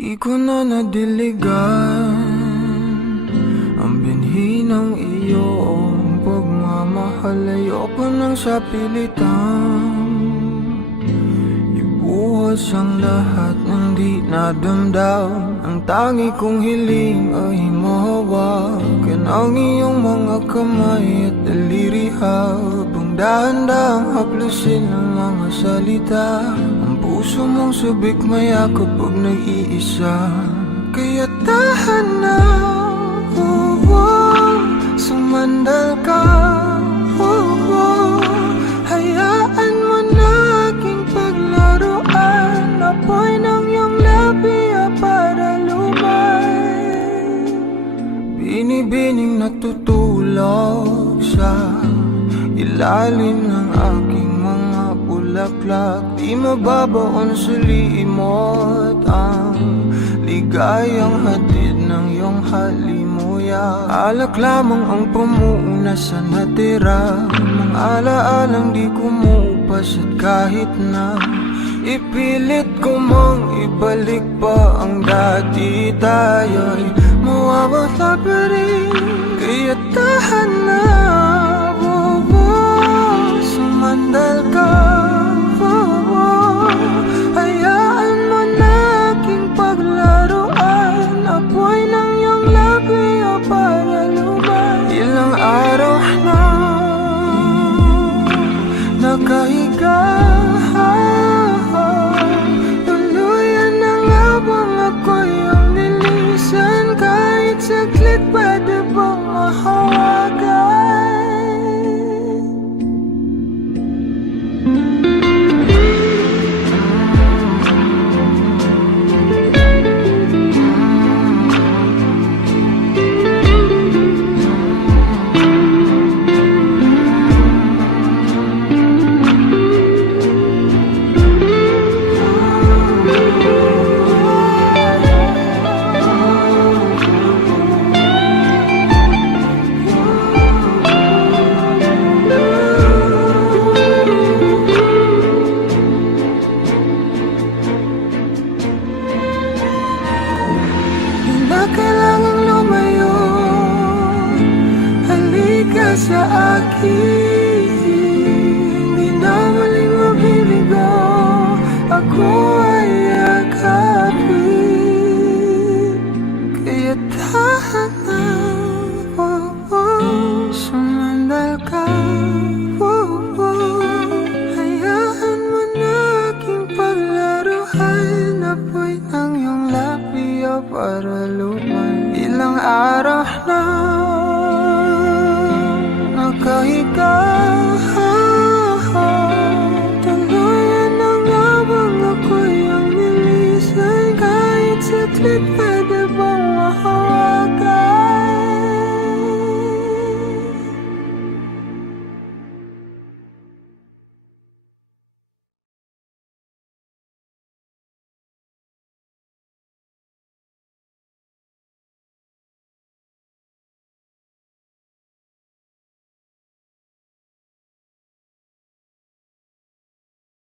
Di ko na nadiligan ang binhi ng iyong pagmamahal. Ayoko nang sa pilitan ibuhos ang lahat ng di nadamdam. Ang tangi kong hiling ay mahawakan ang iyong mga kamay at daliri, habang dahan-dahang haplusin ang mga salita. Ang puso mong sabik maya kapag nag-iisa, kaya tahan na, sumandal ka, hayaan mo na aking paglaruan. Apoy ng iyong labi para lumay, binibining natutulog sa ilalim ng aking mga bulaklak. Di mababaon sa limot ang ligayang hatid ng iyong halimuyak. Alak lamang ang pamuuna sa natira, mga alaalang di kumupas. At kahit na ipilit ko mang ibalik pa ang dati, tayo'y mawawala pa rin. Kaya tahan na, sumandal ka, hayaan mo na aking paglaruan. Apoy ng iyong labi para lumay. Ilang araw na nakahiga, tuluyan na nga bang ako'y ang nilisan? Kahit saglit pwede bang mahawagan? Kailangang lumayo, halika sa akin. Di na muling mabibigo, ako ay yakapin. Kaya tahan na, sumandal ka, hayaan mo na aking paglaruan. Apoy ng iyong labi para lumay. Ilang araw na nakahiga, tuluyan na nga bang ako'y ang nilisan? Kahit saglit pa